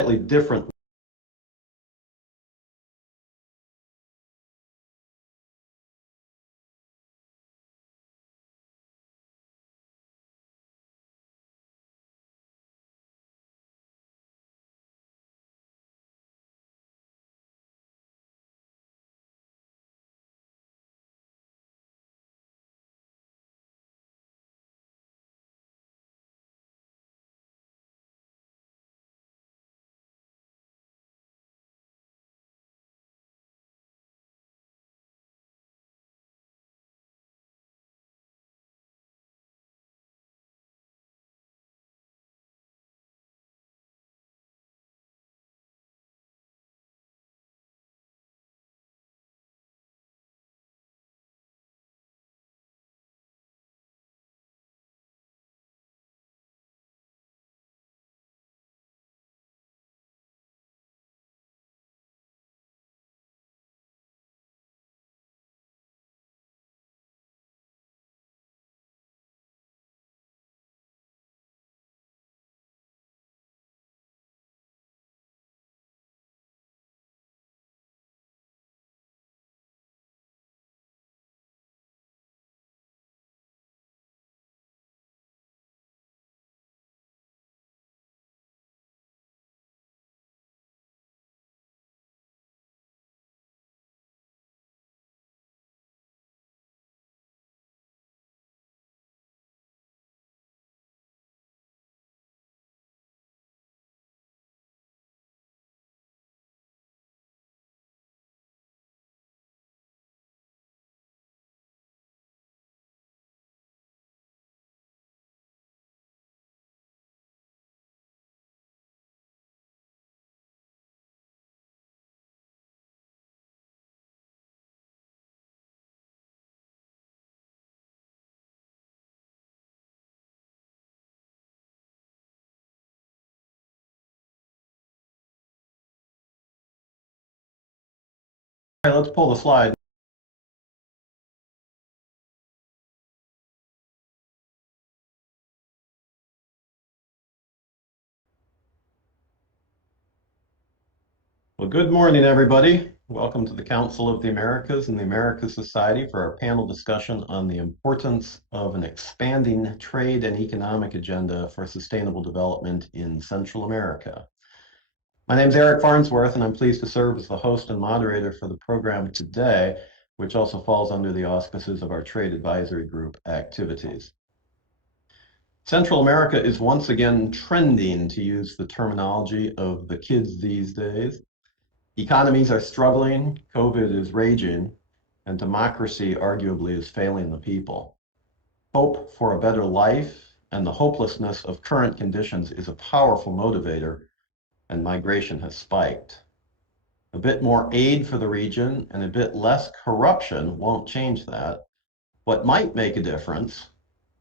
slightly different. All right, let's pull the slide. Well, good morning, everybody. Welcome to the Council of the Americas and the Americas Society for our panel discussion on the importance of an expanding trade and economic agenda for sustainable development in Central America. My name is Eric Farnsworth, and I'm pleased to serve as the host and moderator for the program today, which also falls under the auspices of our Trade Advisory Group activities. Central America is once again trending, to use the terminology of the kids these days. Economies are struggling, COVID is raging, and democracy arguably is failing the people. Hope for a better life and the hopelessness of current conditions is a powerful motivator, and migration has spiked. A bit more aid for the region and a bit less corruption won't change that. What might make a difference,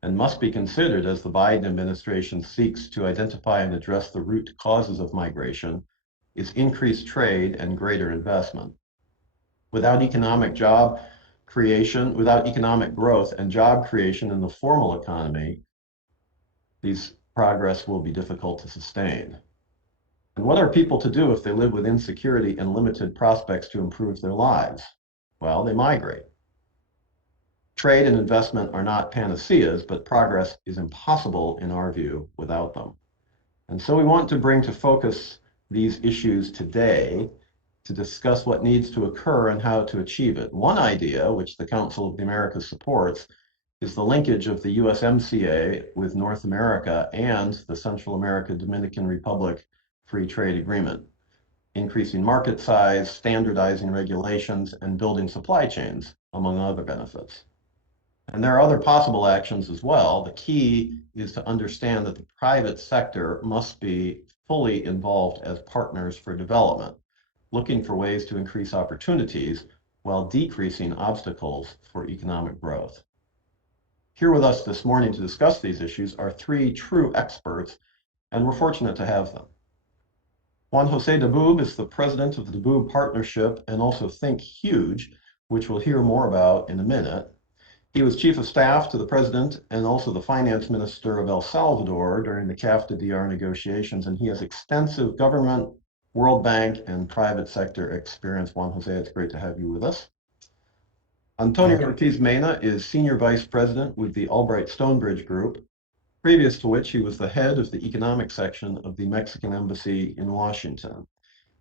and must be considered as the Biden administration seeks to identify and address the root causes of migration, is increased trade and greater investment. Without economic growth and job creation in the formal economy, these progress will be difficult to sustain. And what are people to do if they live with insecurity and limited prospects to improve their lives? Well, they migrate. Trade and investment are not panaceas, but progress is impossible in our view without them. And so we want to bring to focus these issues today to discuss what needs to occur and how to achieve it. One idea, which the Council of the Americas supports, is the linkage of the USMCA with North America and the Central America Dominican Republic Free Trade Agreement, increasing market size, standardizing regulations, and building supply chains, among other benefits. And there are other possible actions as well. The key is to understand that the private sector must be fully involved as partners for development, looking for ways to increase opportunities while decreasing obstacles for economic growth. Here with us this morning to discuss these issues are three true experts, and we're fortunate to have them. Juan Jose Daboob is the president of the Daboob Partnership and also Think Huge, which we'll hear more about in a minute. He was chief of staff to the president and also the finance minister of El Salvador during the CAFTA-DR negotiations, and he has extensive government, World Bank, and private sector experience. Juan Jose, it's great to have you with us. Antonio Ortiz Mena is senior vice president with the Albright Stonebridge Group, previous to which he was the head of the economic section of the Mexican Embassy in Washington.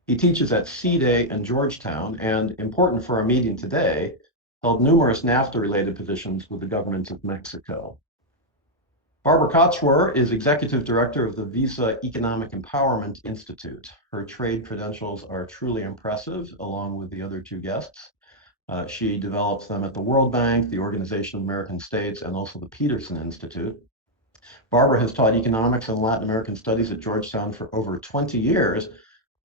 He teaches at CDE and Georgetown, and important for our meeting today, held numerous NAFTA-related positions with the government of Mexico. Barbara Kotzwer is executive director of the Visa Economic Empowerment Institute. Her trade credentials are truly impressive, along with the other two guests. She develops them at the World Bank, the Organization of American States, and also the Peterson Institute. Barbara has taught economics and Latin American studies at Georgetown for over 20 years,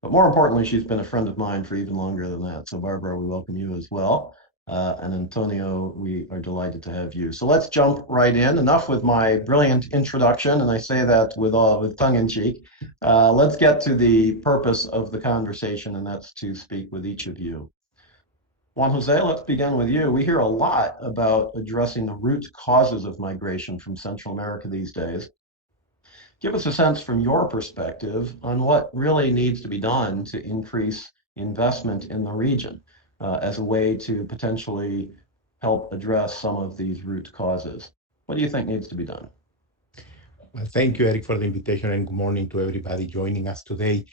but more importantly, she's been a friend of mine for even longer than that. So Barbara, we welcome you as well. And Antonio, we are delighted to have you. So let's jump right in. Enough with my brilliant introduction, and I say that with tongue in cheek. Let's get to the purpose of the conversation, and that's to speak with each of you. Juan Jose, let's begin with you. We hear a lot about addressing the root causes of migration from Central America these days. Give us a sense from your perspective on what really needs to be done to increase investment in the region as a way to potentially help address some of these root causes. What do you think needs to be done? Well, thank you, Eric, for the invitation, and good morning to everybody joining us today.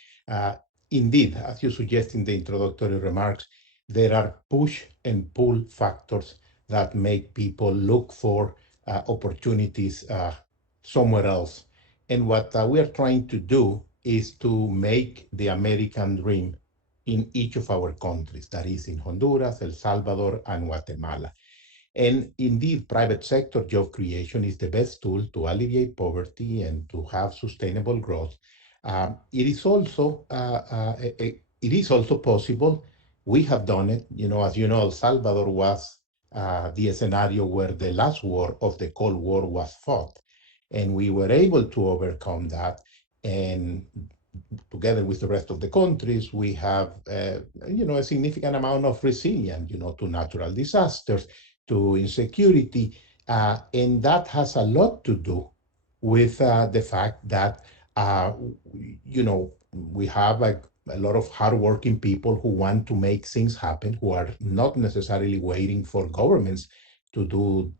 Indeed, as you suggest in the introductory remarks, there are push and pull factors that make people look for opportunities somewhere else. And what we are trying to do is to make the American dream in each of our countries, that is in Honduras, El Salvador, and Guatemala. And indeed, private sector job creation is the best tool to alleviate poverty and to have sustainable growth. It is also possible. We have done it. As you know, El Salvador was the scenario where the last war of the Cold War was fought, and we were able to overcome that. And together with the rest of the countries, we have, a significant amount of resilience, to natural disasters, to insecurity, and that has a lot to do with the fact that, we have a lot of hardworking people who want to make things happen, who are not necessarily waiting for governments to do,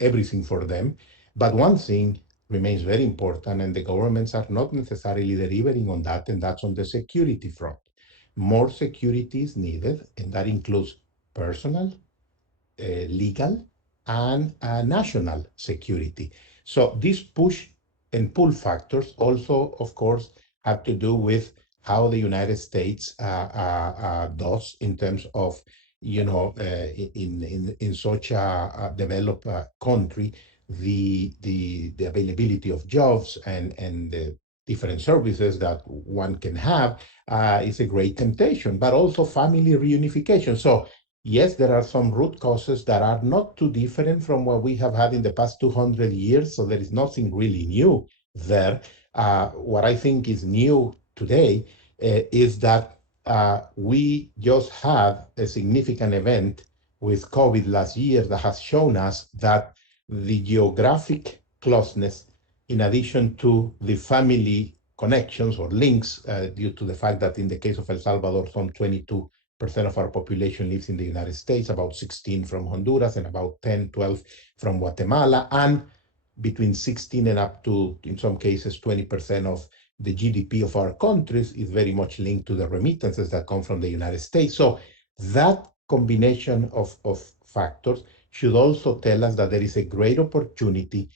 everything for them. But one thing remains very important, and the governments are not necessarily delivering on that, and that's on the security front. More security is needed, and that includes personal, legal, and national security. So these push and pull factors also, of course, have to do with how the United States does in terms of, in such a developed country, the availability of jobs and the different services that one can have is a great temptation, but also family reunification. So yes, there are some root causes that are not too different from what we have had in the past 200 years, so there is nothing really new there. What I think is new today is that we just had a significant event with COVID last year that has shown us that the geographic closeness, in addition to the family connections or links, due to the fact that in the case of El Salvador, some 22% of our population lives in the United States, about 16 from Honduras, and about 10, 12 from Guatemala, and between 16 and up to, in some cases, 20% of the GDP of our countries is very much linked to the remittances that come from the United States. So that combination of factors should also tell us that there is a great opportunity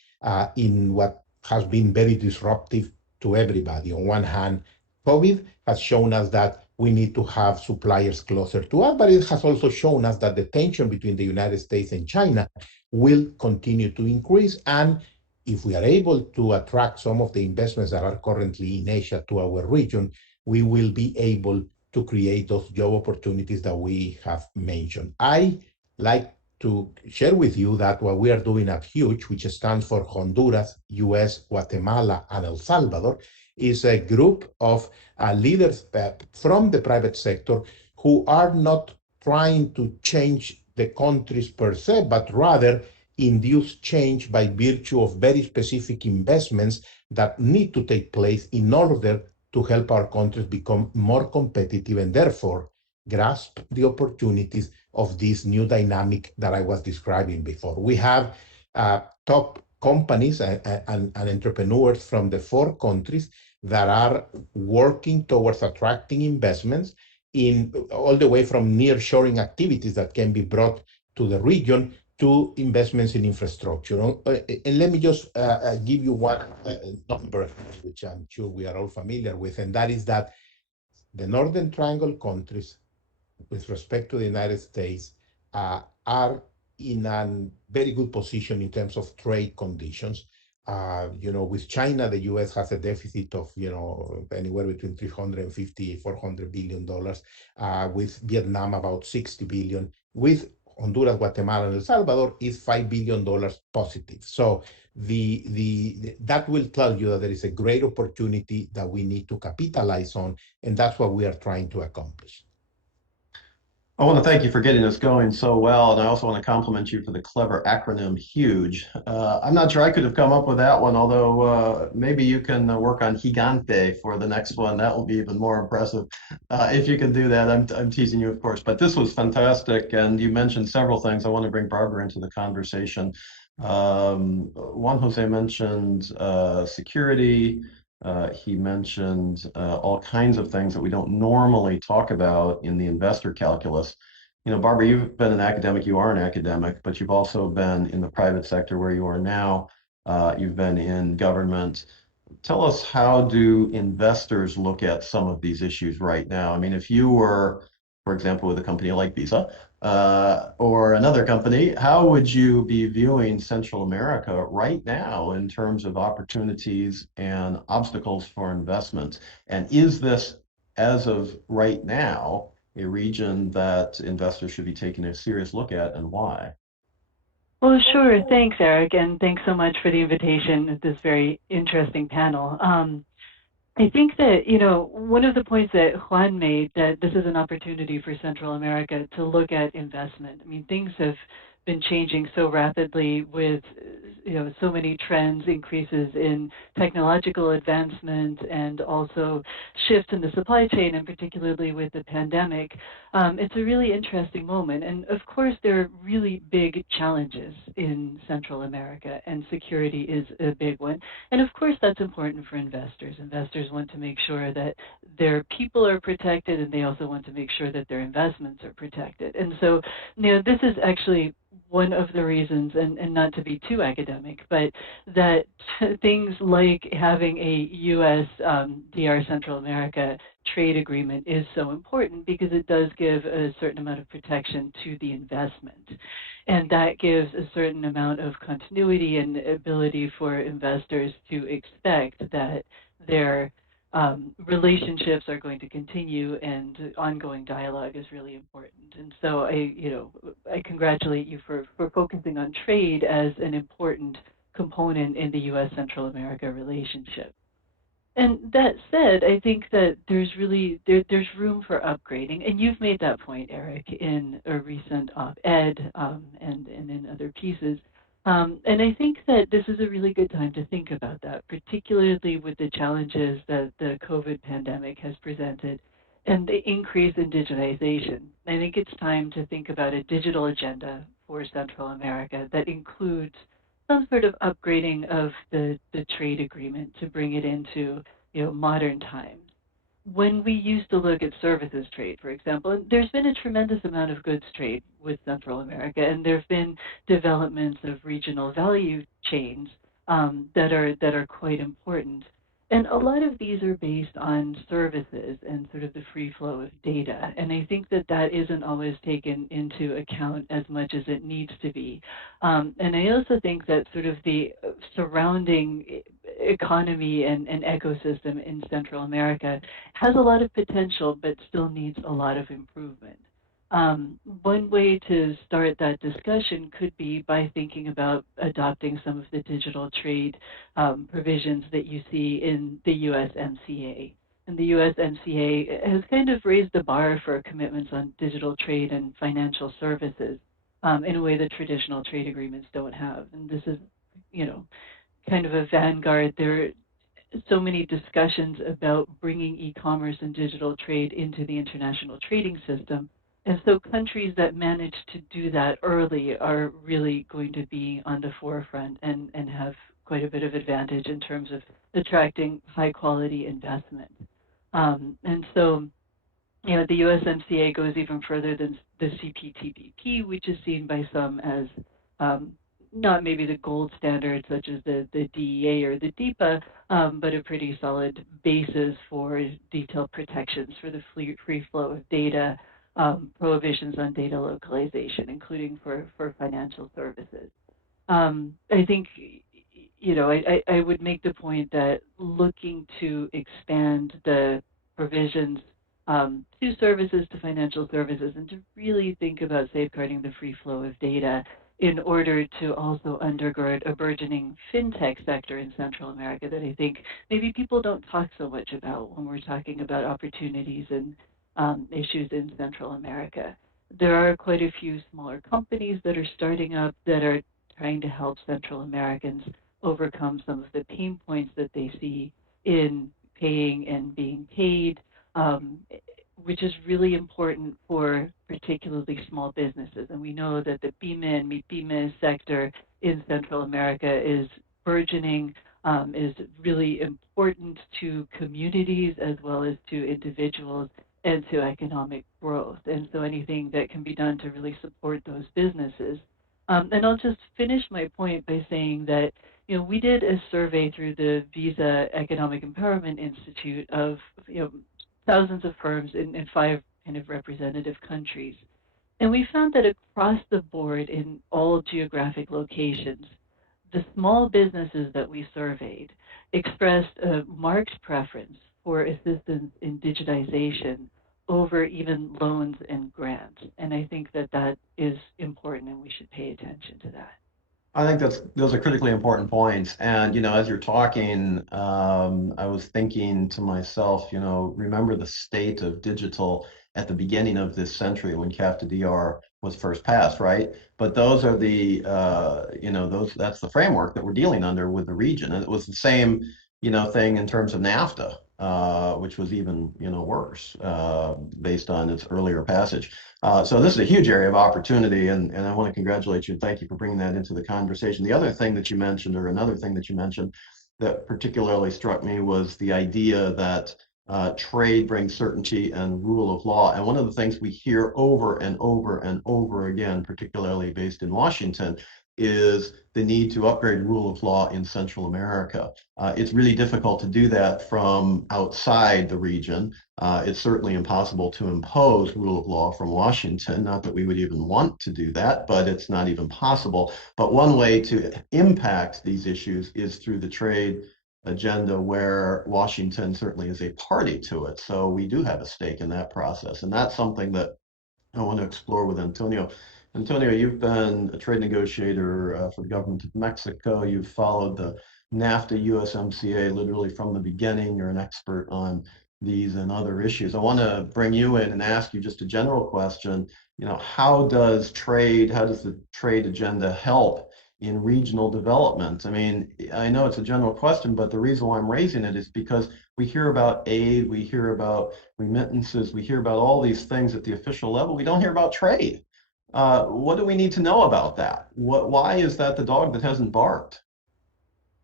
in what has been very disruptive to everybody. On one hand, COVID has shown us that we need to have suppliers closer to us, but it has also shown us that the tension between the United States and China will continue to increase. And if we are able to attract some of the investments that are currently in Asia to our region, we will be able to create those job opportunities that we have mentioned. I like to share with you that what we are doing at HUGE, which stands for Honduras, US, Guatemala, and El Salvador, is a group of leaders from the private sector who are not trying to change the countries per se, but rather induce change by virtue of very specific investments that need to take place in order to help our countries become more competitive and therefore grasp the opportunities of this new dynamic that I was describing before. We have top companies and entrepreneurs from the four countries that are working towards attracting investments in all the way from nearshoring activities that can be brought to the region to investments in infrastructure. And let me just give you one number, which I'm sure we are all familiar with, and that is that the Northern Triangle countries, with respect to the United States, are in a very good position in terms of trade conditions. With China, the U.S. has a deficit of, anywhere between 350, $400 billion. With Vietnam, about 60 billion. With Honduras, Guatemala, and El Salvador is $5 billion positive. So that will tell you that there is a great opportunity that we need to capitalize on, and that's what we are trying to accomplish. I want to thank you for getting us going so well, and I also want to compliment you for the clever acronym HUGE. I'm not sure I could have come up with that one, although maybe you can work on Gigante for the next one. That will be even more impressive if you can do that. I'm teasing you, of course, but this was fantastic, and you mentioned several things. I want to bring Barbara into the conversation. Juan Jose mentioned security. He mentioned all kinds of things that we don't normally talk about in the investor calculus. Barbara, you've been an academic, you are an academic, but you've also been in the private sector where you are now. You've been in government. Tell us, how do investors look at some of these issues right now? I mean, if you were, for example, with a company like Visa or another company, how would you be viewing Central America right now in terms of opportunities and obstacles for investment? And is this, as of right now, a region that investors should be taking a serious look at, and why? Well, sure. Thanks, Eric, and thanks so much for the invitation at this very interesting panel. I think that, one of the points that Juan made, that this is an opportunity for Central America to look at investment. I mean, things have been changing so rapidly with, so many trends, increases in technological advancement, and also shifts in the supply chain, and particularly with the pandemic. It's a really interesting moment. And of course, there are really big challenges in Central America, and security is a big one. And of course, that's important for investors. Investors want to make sure that their people are protected, and they also want to make sure that their investments are protected. And so, this is actually one of the reasons, and not to be too academic, but that things like having a U.S. DR Central America trade agreement is so important, because it does give a certain amount of protection to the investment. And that gives a certain amount of continuity and ability for investors to expect that their relationships are going to continue, and ongoing dialogue is really important. And so I congratulate you for focusing on trade as an important component in the U.S. Central America relationship. And that said, I think that there's room for upgrading, and you've made that point, Eric, in a recent op-ed and in other pieces. And I think that this is a really good time to think about that, particularly with the challenges that the COVID pandemic has presented and the increase in digitization. I think it's time to think about a digital agenda for Central America that includes some sort of upgrading of the trade agreement to bring it into modern times. When we used to look at services trade, for example, and there's been a tremendous amount of goods trade with Central America, and there have been developments of regional value chains that are quite important. And a lot of these are based on services and sort of the free flow of data. And I think that that isn't always taken into account as much as it needs to be. And I also think that sort of the surrounding economy and ecosystem in Central America has a lot of potential, but still needs a lot of improvement. One way to start that discussion could be by thinking about adopting some of the digital trade provisions that you see in the USMCA. And the USMCA has kind of raised the bar for commitments on digital trade and financial services. in a way that traditional trade agreements don't have. And this is, kind of a vanguard. There are so many discussions about bringing e-commerce and digital trade into the international trading system. And so countries that manage to do that early are really going to be on the forefront and have quite a bit of advantage in terms of attracting high quality investment. And so, the USMCA goes even further than the CPTPP, which is seen by some as um, not maybe the gold standard such as the DEA or the DEPA, but a pretty solid basis for detailed protections for the free flow of data, prohibitions on data localization, including for financial services. I think, I would make the point that looking to expand the provisions to services, to financial services, and to really think about safeguarding the free flow of data in order to also undergird a burgeoning fintech sector in Central America that I think maybe people don't talk so much about when we're talking about opportunities and issues in Central America. There are quite a few smaller companies that are starting up that are trying to help Central Americans overcome some of the pain points that they see in paying and being paid, um, which is really important for particularly small businesses. And we know that the PYME and MIPYME sector in Central America is burgeoning, is really important to communities as well as to individuals and to economic growth. And so anything that can be done to really support those businesses. And I'll just finish my point by saying that we did a survey through the Visa Economic Empowerment Institute of thousands of firms in five kind of representative countries. And we found that across the board in all geographic locations, the small businesses that we surveyed expressed a marked preference for assistance in digitization over even loans and grants. And I think that that is important and we should pay attention to that. I think those are critically important points. And as you're talking, I was thinking to myself, remember the state of digital at the beginning of this century when CAFTA-DR was first passed, right? But those are that's the framework that we're dealing under with the region. And it was the same, thing in terms of NAFTA, which was even, worse based on its earlier passage. So this is a huge area of opportunity, and I want to congratulate you and thank you for bringing that into the conversation. The other thing that you mentioned, or another thing that you mentioned that particularly struck me was the idea that trade brings certainty and rule of law. And one of the things we hear over and over and over again, particularly based in Washington, is the need to upgrade rule of law in Central America. It's really difficult to do that from outside the region. It's certainly impossible to impose rule of law from Washington, not that we would even want to do that, but it's not even possible. But one way to impact these issues is through the trade agenda, where Washington certainly is a party to it. So we do have a stake in that process. And that's something that I want to explore with Antonio. Antonio, you've been a trade negotiator for the government of Mexico. You've followed the NAFTA USMCA literally from the beginning. You're an expert on these and other issues. I want to bring you in and ask you just a general question. How does the trade agenda help in regional development? I mean, I know it's a general question, but the reason why I'm raising it is because we hear about aid, we hear about remittances, we hear about all these things at the official level. We don't hear about trade. What do we need to know about that? Why is that the dog that hasn't barked?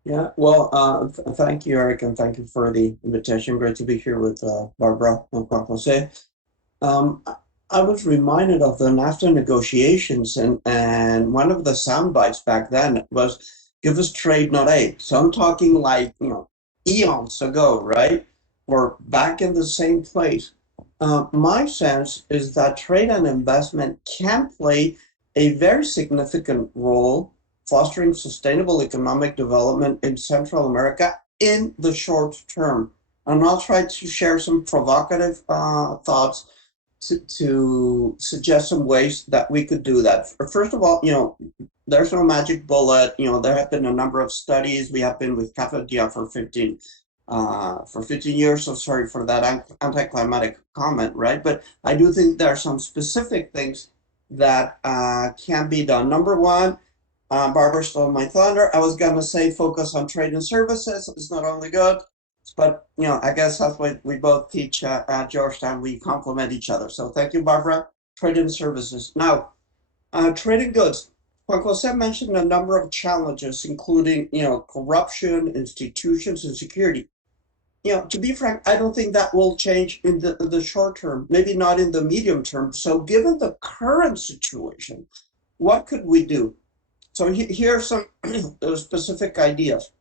Yeah, well, thank you, Eric, and thank you for the invitation. Great to be here with Barbara and Juan Jose. I was reminded of the NAFTA negotiations, and one of the sound bites back then was give us trade, not aid. So I'm talking like, eons ago, right? We're back in the same place. My sense is that trade and investment can play a very significant role fostering sustainable economic development in Central America in the short term. And I'll try to share some provocative thoughts to suggest some ways that we could do that. First of all, there's no magic bullet. There have been a number of studies. We have been with CAFTA-DR for 15 years. So sorry for that anticlimactic comment, right? But I do think there are some specific things that can be done. Number one, Barbara stole my thunder. I was going to say focus on trade and services. It's not only good, but I guess that's what we both teach at Georgetown. We complement each other. So thank you, Barbara. Trade and services. Now, trade and goods. Juan Jose mentioned a number of challenges, including corruption, institutions, and security. To be frank, I don't think that will change in the short term, maybe not in the medium term. So given the current situation, what could we do? So here are some specific ideas.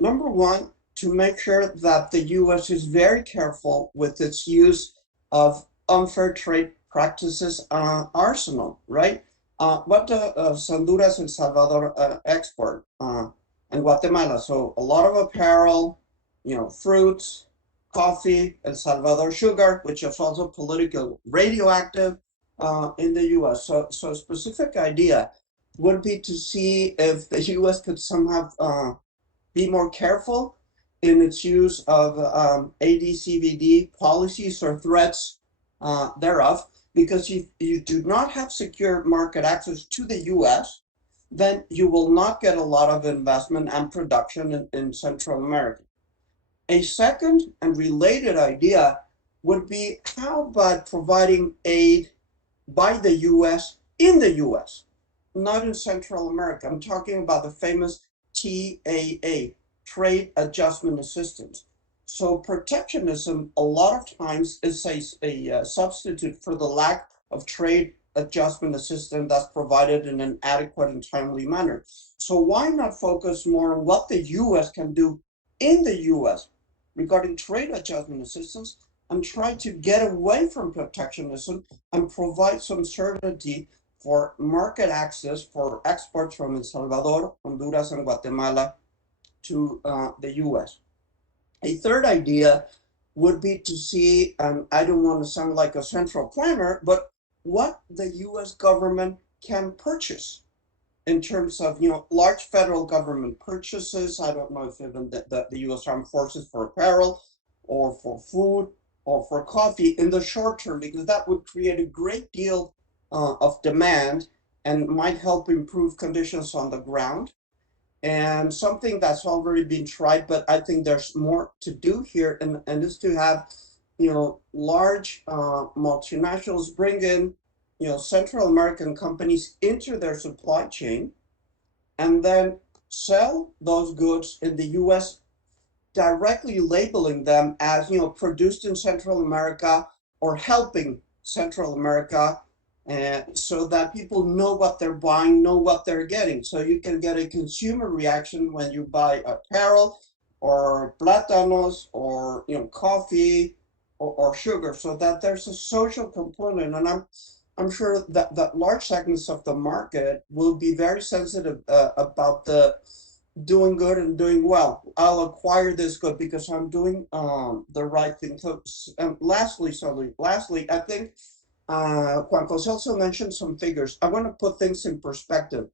Number one, to make sure that the US is very careful with its use of unfair trade practices arsenal, right? What does Honduras and Salvador export? And Guatemala. So a lot of apparel, fruits, coffee, El Salvador sugar, which is also political radioactive in the US. So a specific idea would be to see if the US could somehow be more careful in its use of ADCVD policies or threats thereof, because if you do not have secure market access to the US, then you will not get a lot of investment and production in Central America. A second and related idea would be, how about providing aid by the US in the US, not in Central America? I'm talking about the famous TAA, Trade Adjustment Assistance. So protectionism a lot of times is a substitute for the lack of trade adjustment assistance that's provided in an adequate and timely manner. So why not focus more on what the US can do in the US regarding trade adjustment assistance, and try to get away from protectionism and provide some certainty for market access for exports from El Salvador, Honduras, and Guatemala to the US. A third idea would be to see, and I don't want to sound like a central planner, but what the US government can purchase in terms of large federal government purchases. I don't know if even the US Armed Forces for apparel or for food or for coffee in the short term, because that would create a great deal of demand and might help improve conditions on the ground. And something that's already been tried, but I think there's more to do here, and is to have large multinationals bring in Central American companies into their supply chain, and then sell those goods in the US, directly labeling them as produced in Central America or helping Central America, so that people know what they're buying, know what they're getting. So you can get a consumer reaction when you buy apparel or plátanos or coffee or sugar, so that there's a social component. And I'm sure that large segments of the market will be very sensitive about the doing good and doing well. I'll acquire this good because I'm doing the right thing. So, lastly, I think Juan Jose also mentioned some figures. I want to put things in perspective.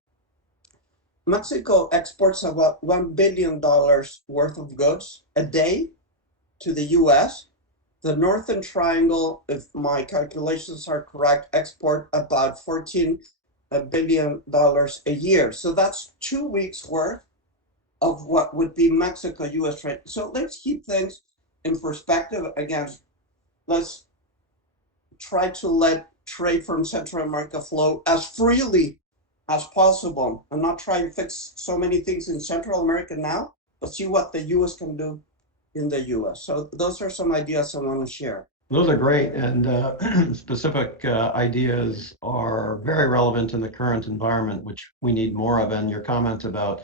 Mexico exports about $1 billion worth of goods a day to the US. The Northern Triangle, if my calculations are correct, export about $14 billion a year. So that's 2 weeks worth of what would be Mexico-US trade. So let's keep things in perspective. Again, let's try to let trade from Central America flow as freely as possible, and not try to fix so many things in Central America now, but see what the US can do in the US. So those are some ideas I want to share. Those are great, and specific ideas are very relevant in the current environment, which we need more of. And your comment about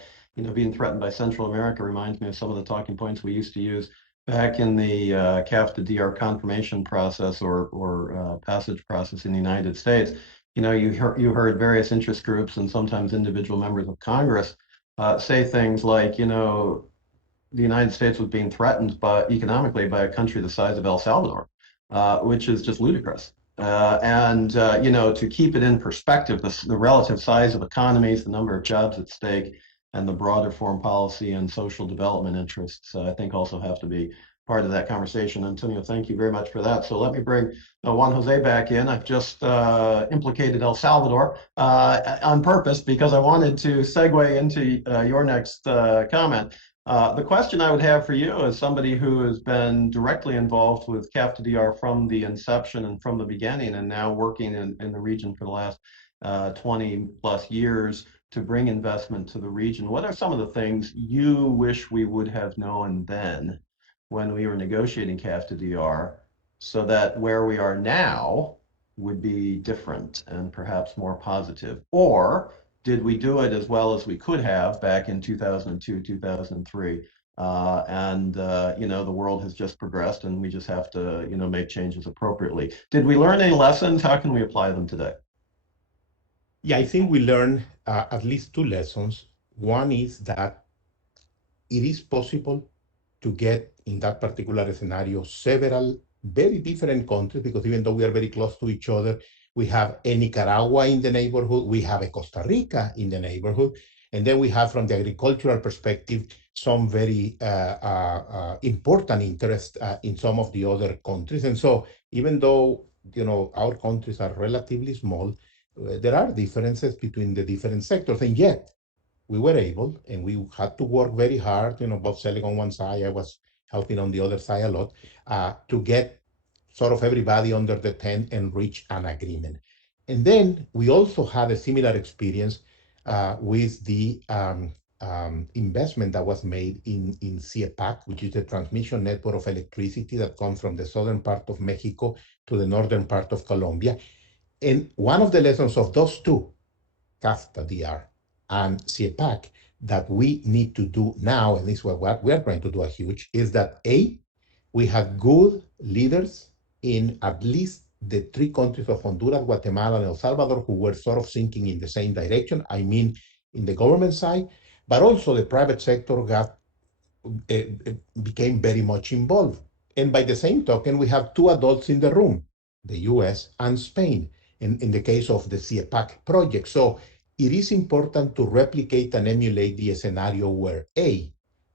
being threatened by Central America reminds me of some of the talking points we used to use back in the CAF to DR confirmation process or passage process in the United States. You heard various interest groups and sometimes individual members of Congress say things like, the United States was being threatened economically by a country the size of El Salvador, which is just ludicrous. To keep it in perspective, the relative size of economies, the number of jobs at stake, and the broader foreign policy and social development interests, I think also have to be part of that conversation. Antonio, thank you very much for that. So let me bring Juan Jose back in. I've just implicated El Salvador on purpose because I wanted to segue into your next comment. The question I would have for you as somebody who has been directly involved with CAFTA-DR from the inception and from the beginning, and now working in the region for the last 20 plus years to bring investment to the region, what are some of the things you wish we would have known then when we were negotiating CAFTA-DR so that where we are now would be different and perhaps more positive? Or did we do it as well as we could have back in 2002, 2003? The world has just progressed and we just have to, make changes appropriately. Did we learn any lessons? How can we apply them today? Yeah, I think we learned at least two lessons. One is that it is possible to get in that particular scenario several very different countries, because even though we are very close to each other, we have a Nicaragua in the neighborhood, we have a Costa Rica in the neighborhood, and then we have, from the agricultural perspective, some very important interest in some of the other countries. And so even though our countries are relatively small, there are differences between the different sectors, and yet we were able, and we had to work very hard, Bob selling on one side, I was helping on the other side a lot, to get sort of everybody under the tent and reach an agreement. And then we also had a similar experience with the investment that was made in CIEPAC, which is the transmission network of electricity that comes from the southern part of Mexico to the northern part of Colombia. And one of the lessons of those two, CAFTA-DR and CIEPAC, that we need to do now, and this is what we are trying to do is that we have good leaders in at least the three countries of Honduras, Guatemala, and El Salvador, who were sort of thinking in the same direction. I mean, in the government side, but also the private sector became very much involved. And by the same token, we have two adults in the room, the US and Spain, in the case of the CIEPAC project. So it is important to replicate and emulate the scenario where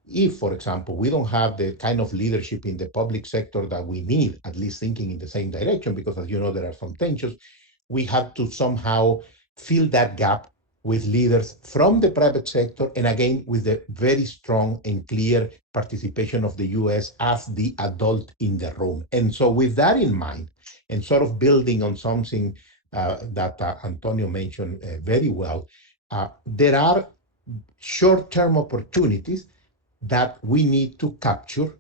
if, for example, we don't have the kind of leadership in the public sector that we need, at least thinking in the same direction, because as you know, there are some tensions, we have to somehow fill that gap with leaders from the private sector, and again, with the very strong and clear participation of the US as the adult in the room. And so with that in mind, and sort of building on something that Antonio mentioned very well, there are short-term opportunities that we need to capture.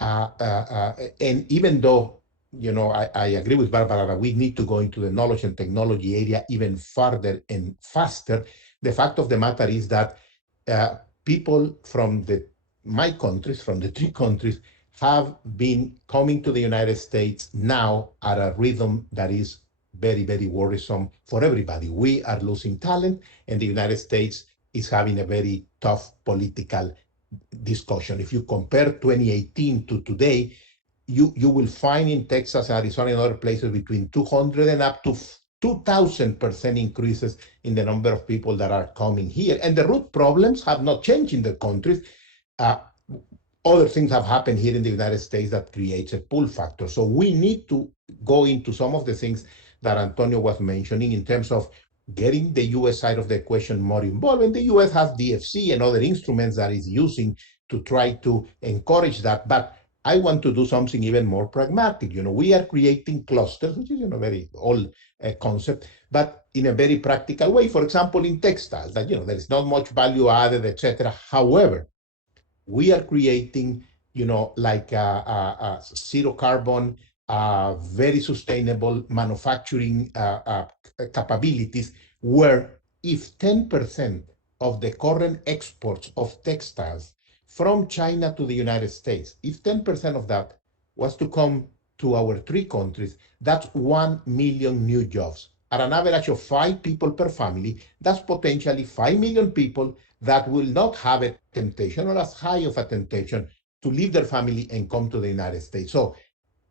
And even though, I agree with Barbara that we need to go into the knowledge and technology area even further and faster, the fact of the matter is that people from my countries, from the three countries, have been coming to the United States now at a rhythm that is very, very worrisome for everybody. We are losing talent, and the United States is having a very tough political discussion. If you compare 2018 to today, you will find in Texas, Arizona, and other places between 200 and up to 2,000% increases in the number of people that are coming here. And the root problems have not changed in the countries. Other things have happened here in the United States that creates a pull factor. So we need to go into some of the things that Antonio was mentioning in terms of getting the US side of the equation more involved. And the US has DFC and other instruments that is using to try to encourage that. But I want to do something even more pragmatic. We are creating clusters, which is a very old concept, but in a very practical way. For example, in textiles, that there is not much value added, etc. However, we are creating, like a zero carbon, very sustainable manufacturing capabilities, where if 10% of the current exports of textiles from China to the United States, if 10% of that was to come to our three countries, that's 1 million new jobs. At an average of 5 people per family, that's potentially 5 million people that will not have a temptation or as high of a temptation to leave their family and come to the United States. So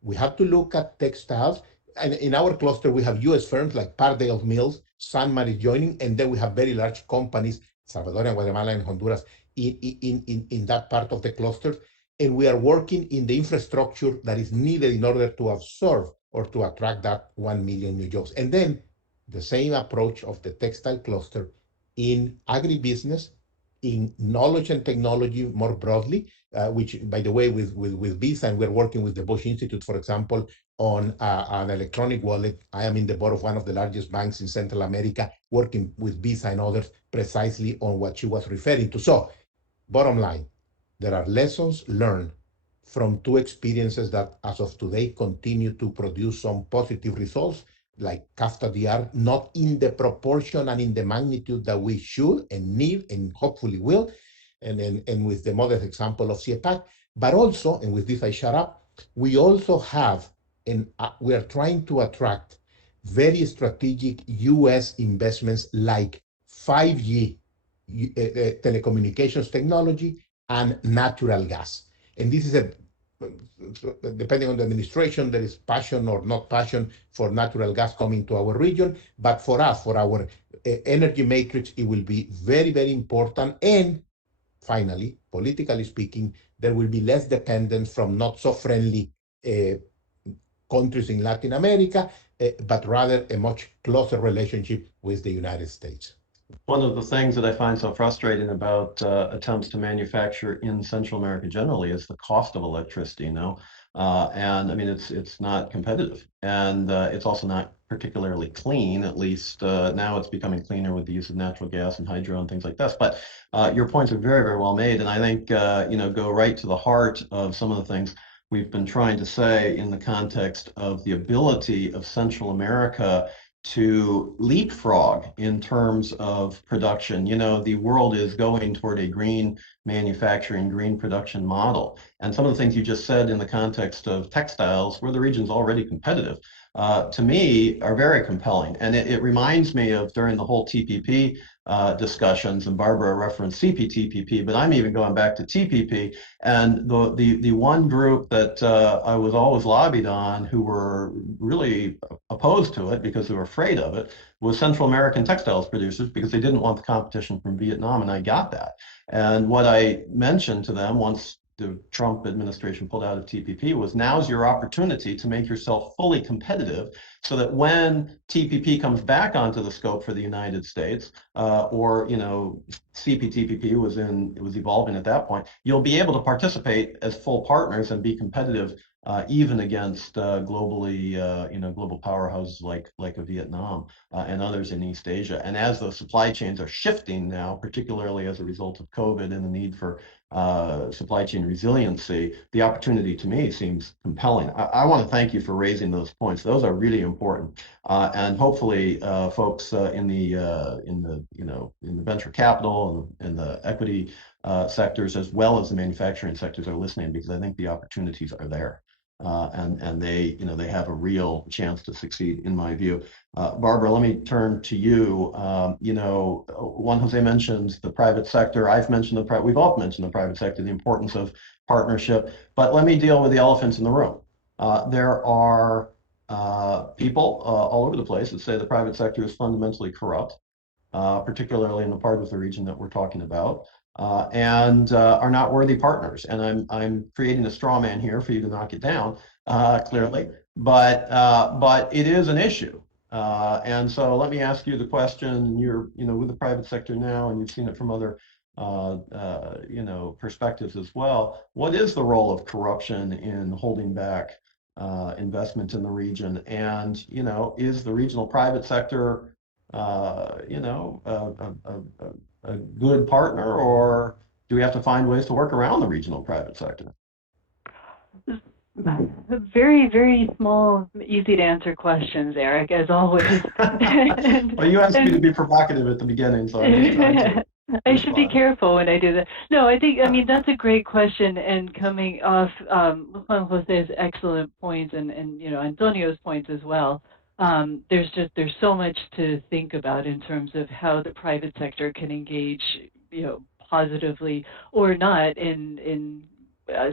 we have to look at textiles. And in our cluster, we have US firms like Pardale Mills, Sanmar is joining, and then we have very large companies, Salvador, Guatemala, and Honduras, in that part of the cluster. and we are working in the infrastructure that is needed in order to absorb or to attract that 1 million new jobs. And then the same approach of the textile cluster in agribusiness, in knowledge and technology more broadly, which, by the way, with Visa, and we're working with the Bosch Institute, for example, on an electronic wallet. I am in the board of one of the largest banks in Central America, working with Visa and others precisely on what she was referring to. So, bottom line, there are lessons learned from two experiences that, as of today, continue to produce some positive results, like CAFTA DR, not in the proportion and in the magnitude that we should and need and hopefully will, and with the modest example of CIEPAC, but also, and with this I shut up, we also have, and we are trying to attract very strategic US investments like 5G telecommunications technology and natural gas. And this is depending on the administration, there is passion or not passion for natural gas coming to our region. But for us, for our energy matrix, it will be very, very important. And finally, politically speaking, there will be less dependence from not so friendly countries in Latin America, but rather a much closer relationship with the United States. One of the things that I find so frustrating about attempts to manufacture in Central America generally is the cost of electricity, and I mean, it's not competitive, and it's also not particularly clean. At least now it's becoming cleaner with the use of natural gas and hydro and things like this. But your points are very, very well made, and I think go right to the heart of some of the things we've been trying to say in the context of the ability of Central America to leapfrog in terms of production. The world is going toward a green manufacturing, green production model. And some of the things you just said in the context of textiles, where the region's already competitive, to me are very compelling. And it reminds me of during the whole TPP discussions, and Barbara referenced CPTPP, but I'm even going back to TPP. And the one group that I was always lobbied on, who were really opposed to it because they were afraid of it, was Central American textiles producers, because they didn't want the competition from Vietnam, and I got that. And what I mentioned to them once the Trump administration pulled out of TPP was, now's your opportunity to make yourself fully competitive, so that when TPP comes back onto the scope for the United States, or CPTPP was evolving at that point, you'll be able to participate as full partners and be competitive even against globally, global powerhouses like a Vietnam and others in East Asia. And as those supply chains are shifting now, particularly as a result of COVID and the need for supply chain resiliency, the opportunity to me seems compelling. I want to thank you for raising those points. Those are really important, and hopefully, folks in the venture capital and the equity sectors, as well as the manufacturing sectors, are listening, because I think the opportunities are there. And they have a real chance to succeed, in my view. Barbara, let me turn to you. Juan Jose mentioned the private sector. I've mentioned we've all mentioned the private sector, the importance of partnership. But let me deal with the elephants in the room. There are people all over the place that say the private sector is fundamentally corrupt, particularly in the part of the region that we're talking about. And are not worthy partners. And I'm creating a straw man here for you to knock it down, clearly, but it is an issue. And so let me ask you the question. You're with the private sector now, and you've seen it from other perspectives as well. What is the role of corruption in holding back investment in the region? And is the regional private sector a good partner, or do we have to find ways to work around the regional private sector? Very, very small, easy to answer questions, Eric, as always. Well, you asked me to be provocative at the beginning, so I'm just trying to I should be careful when I do that. No, I mean, that's a great question, and coming off Juan Jose's excellent points and Antonio's points as well. There's so much to think about in terms of how the private sector can engage, positively or not in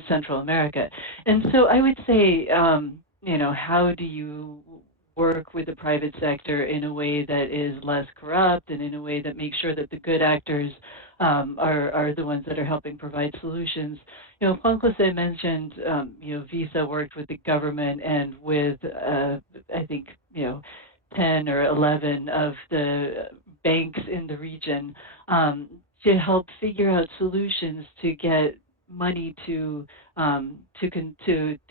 Central America. And so I would say, how do you work with the private sector in a way that is less corrupt and in a way that makes sure that the good actors are the ones that are helping provide solutions. Juan Jose mentioned, Visa worked with the government and with, I think, 10 or 11 of the banks in the region to help figure out solutions to get money to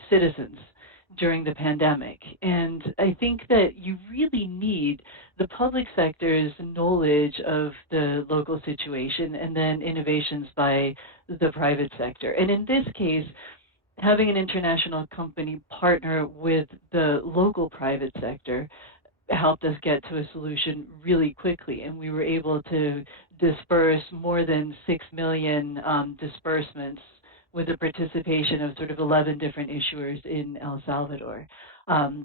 citizens during the pandemic. And I think that you really need the public sector's knowledge of the local situation and then innovations by the private sector. And in this case, having an international company partner with the local private sector helped us get to a solution really quickly, and we were able to disperse more than 6 million disbursements with the participation of sort of 11 different issuers in El Salvador.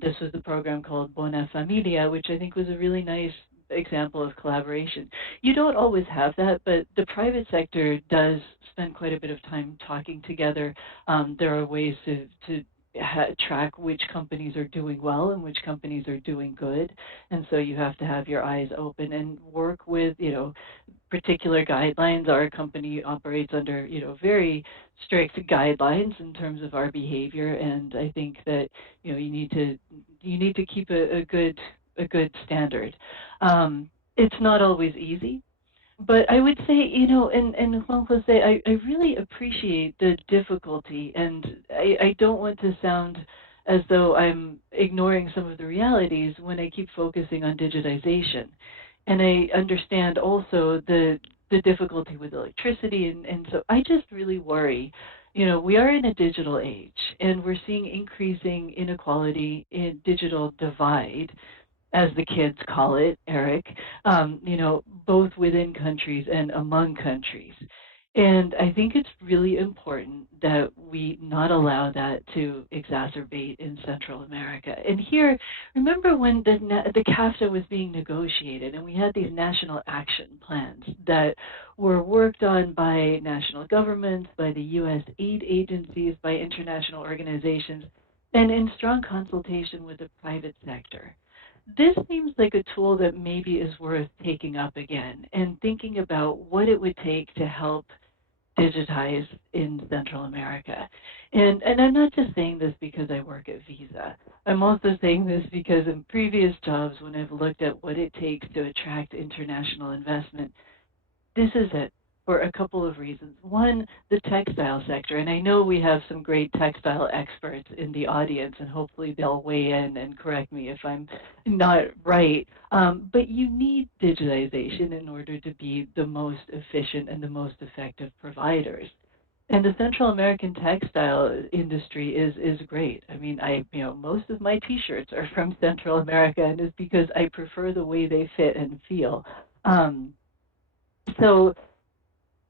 This was a program called Bona Familia, which I think was a really nice example of collaboration. You don't always have that, but the private sector does spend quite a bit of time talking together. There are ways to track which companies are doing well and which companies are doing good. And so you have to have your eyes open and work with, particular guidelines. Our company operates under, very strict guidelines in terms of our behavior. And I think that, you need to keep a good standard. It's not always easy. But I would say, and Juan Jose, I really appreciate the difficulty, and I don't want to sound as though I'm ignoring some of the realities when I keep focusing on digitization. And I understand also the difficulty with electricity, and so I just really worry. We are in a digital age, and we're seeing increasing inequality in digital divide, as the kids call it, Eric, both within countries and among countries. And I think it's really important that we not allow that to exacerbate in Central America. And here, remember when the CAFTA was being negotiated and we had these national action plans that were worked on by national governments, by the U.S. aid agencies, by international organizations, and in strong consultation with the private sector. This seems like a tool that maybe is worth taking up again and thinking about what it would take to help digitize in Central America. And I'm not just saying this because I work at Visa. I'm also saying this because in previous jobs, when I've looked at what it takes to attract international investment, this is it for a couple of reasons. One, the textile sector, and I know we have some great textile experts in the audience, and hopefully they'll weigh in and correct me if I'm not right. But you need digitization in order to be the most efficient and the most effective providers. And the Central American textile industry is great. I mean, most of my T-shirts are from Central America, and it's because I prefer the way they fit and feel. So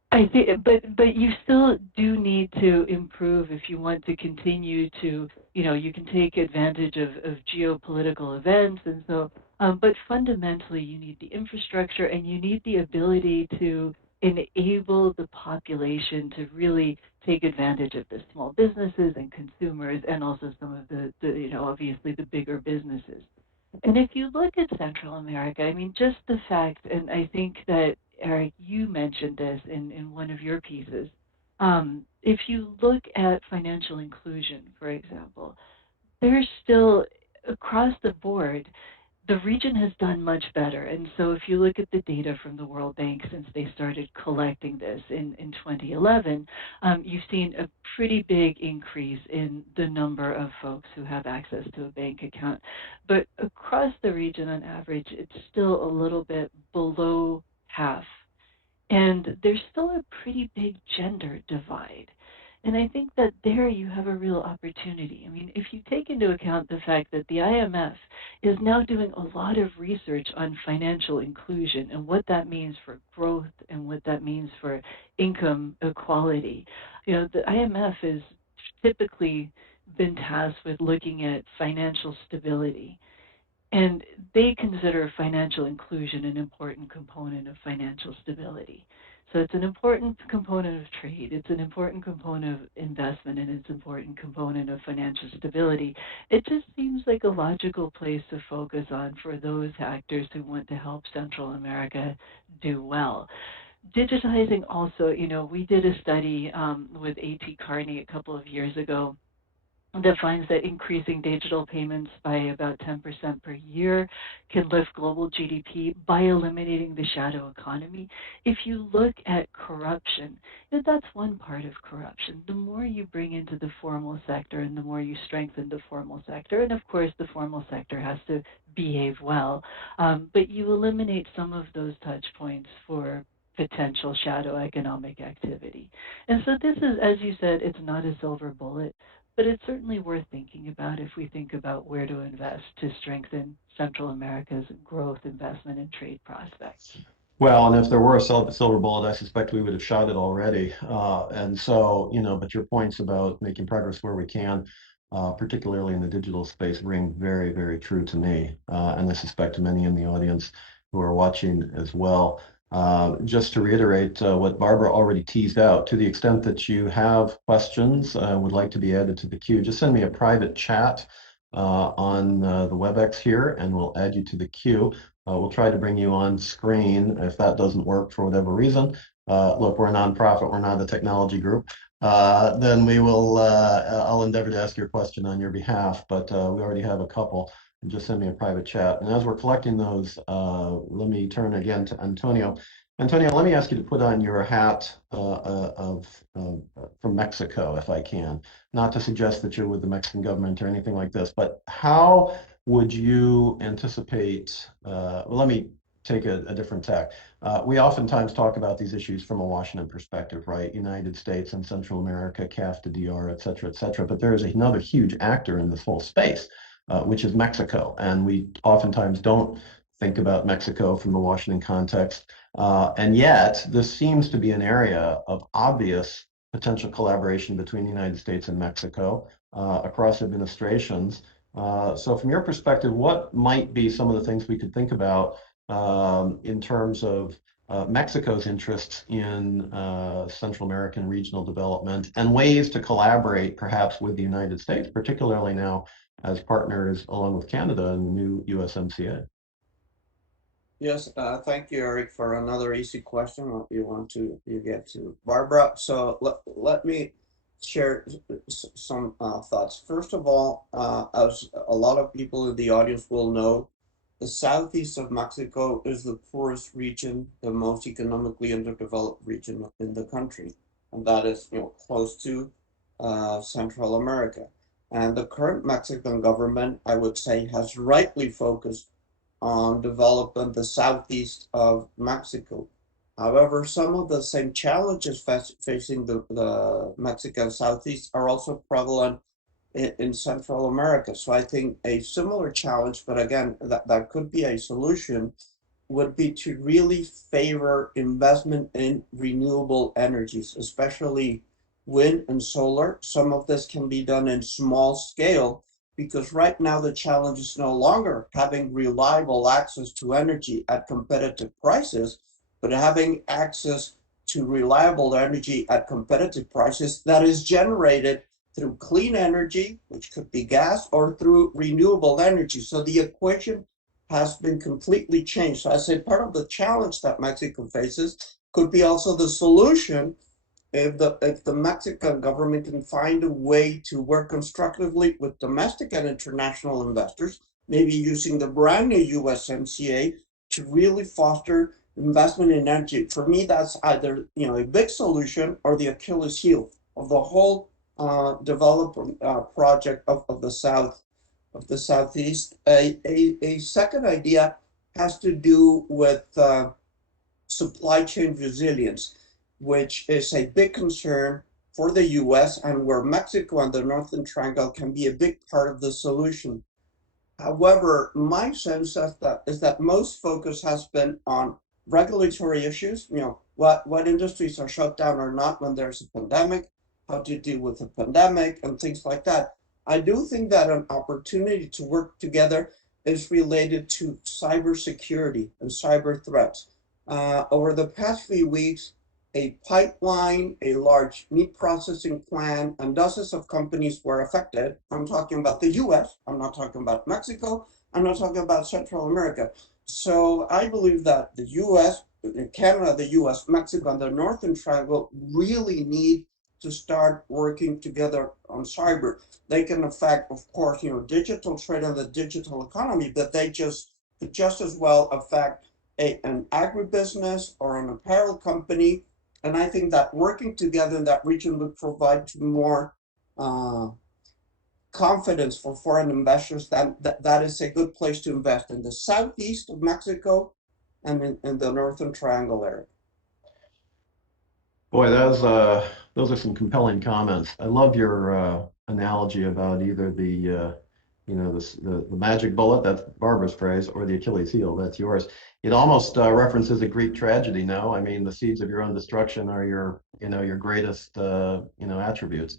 I think, but you still do need to improve if you want to continue to, you can take advantage of geopolitical events, and so, but fundamentally you need the infrastructure and you need the ability to enable the population to really take advantage of the small businesses and consumers and also some of the obviously the bigger businesses. And if you look at Central America, I mean, just the fact, and I think that, Eric, you mentioned this in one of your pieces. If you look at financial inclusion, for example, there's still, across the board, the region has done much better. And so if you look at the data from the World Bank since they started collecting this in 2011, you've seen a pretty big increase in the number of folks who have access to a bank account. But across the region, on average, it's still a little bit below half. And there's still a pretty big gender divide. And I think that there you have a real opportunity. I mean, if you take into account the fact that the IMF is now doing a lot of research on financial inclusion and what that means for growth and what that means for income equality. The IMF has typically been tasked with looking at financial stability. And they consider financial inclusion an important component of financial stability. So it's an important component of trade, it's an important component of investment, and it's an important component of financial stability. It just seems like a logical place to focus on for those actors who want to help Central America do well. digitizing also, we did a study with A.T. Kearney a couple of years ago that finds that increasing digital payments by about 10% per year can lift global GDP by eliminating the shadow economy. If you look at corruption, that's one part of corruption. The more you bring into the formal sector and the more you strengthen the formal sector, and of course the formal sector has to behave well, but you eliminate some of those touch points for potential shadow economic activity. And so this is, as you said, it's not a silver bullet, but it's certainly worth thinking about if we think about where to invest to strengthen Central America's growth, investment, and trade prospects. Well, and if there were a silver bullet, I suspect we would have shot it already. And so, but your points about making progress where we can, particularly in the digital space, ring very, very true to me. And I suspect many in the audience who are watching as well. Just to reiterate what Barbara already teased out, to the extent that you have questions, would like to be added to the queue, just send me a private chat on the WebEx here, and we'll add you to the queue. We'll try to bring you on screen. If that doesn't work for whatever reason, look, we're a nonprofit, we're not a technology group, then we will, I'll endeavor to ask your question on your behalf, but we already have a couple. Just send me a private chat. And as we're collecting those, let me turn again to Antonio. Antonio, let me ask you to put on your hat from Mexico, if I can. Not to suggest that you're with the Mexican government or anything like this, but how would you anticipate, well, let me take a different tack. We oftentimes talk about these issues from a Washington perspective, right? United States and Central America, CAFTA, DR, et cetera, but there is another huge actor in this whole space, which is Mexico. And we oftentimes don't think about Mexico from the Washington context. And yet, this seems to be an area of obvious potential collaboration between the United States and Mexico across administrations. So from your perspective, what might be some of the things we could think about in terms of Mexico's interests in Central American regional development and ways to collaborate perhaps with the United States, particularly now as partners along with Canada in the new USMCA? Yes, thank you, Eric, for another easy question. What you get to Barbara. So let me share some thoughts. First of all, as a lot of people in the audience will know, the southeast of Mexico is the poorest region, the most economically underdeveloped region in the country, and that is, close to Central America. And the current Mexican government, I would say, has rightly focused on developing the southeast of Mexico. However, some of the same challenges facing the Mexican southeast are also prevalent in Central America. So I think a similar challenge, but again, that could be a solution, would be to really favor investment in renewable energies, especially wind and solar. Some of this can be done in small scale, because right now the challenge is no longer having reliable access to energy at competitive prices, but having access to reliable energy at competitive prices that is generated through clean energy, which could be gas, or through renewable energy. So the equation has been completely changed. So I say part of the challenge that Mexico faces could be also the solution if the Mexican government can find a way to work constructively with domestic and international investors, maybe using the brand new USMCA to really foster investment in energy. For me, that's either a big solution or the Achilles heel of the whole development project of the southeast. A second idea has to do with supply chain resilience, which is a big concern for the US and where Mexico and the Northern Triangle can be a big part of the solution. However, my sense is that most focus has been on regulatory issues, what industries are shut down or not when there's a pandemic, how to deal with the pandemic and things like that. I do think that an opportunity to work together is related to cybersecurity and cyber threats. Over the past few weeks, a pipeline, a large meat processing plant, and dozens of companies were affected. I'm talking about the US, I'm not talking about Mexico, I'm not talking about Central America. So I believe that the US Canada, the US, Mexico, and the Northern Triangle really need to start working together on cyber. They can affect, of course, digital trade and the digital economy, but they could just as well affect an agribusiness or an apparel company. And I think that working together in that region would provide more confidence for foreign investors that is a good place to invest in the southeast of Mexico and in the Northern Triangle area. Boy, those are some compelling comments. I love your analogy about either the magic bullet, that's Barbara's phrase, or the Achilles heel, that's yours. It almost references a Greek tragedy. No, I mean the seeds of your own destruction are your greatest attributes.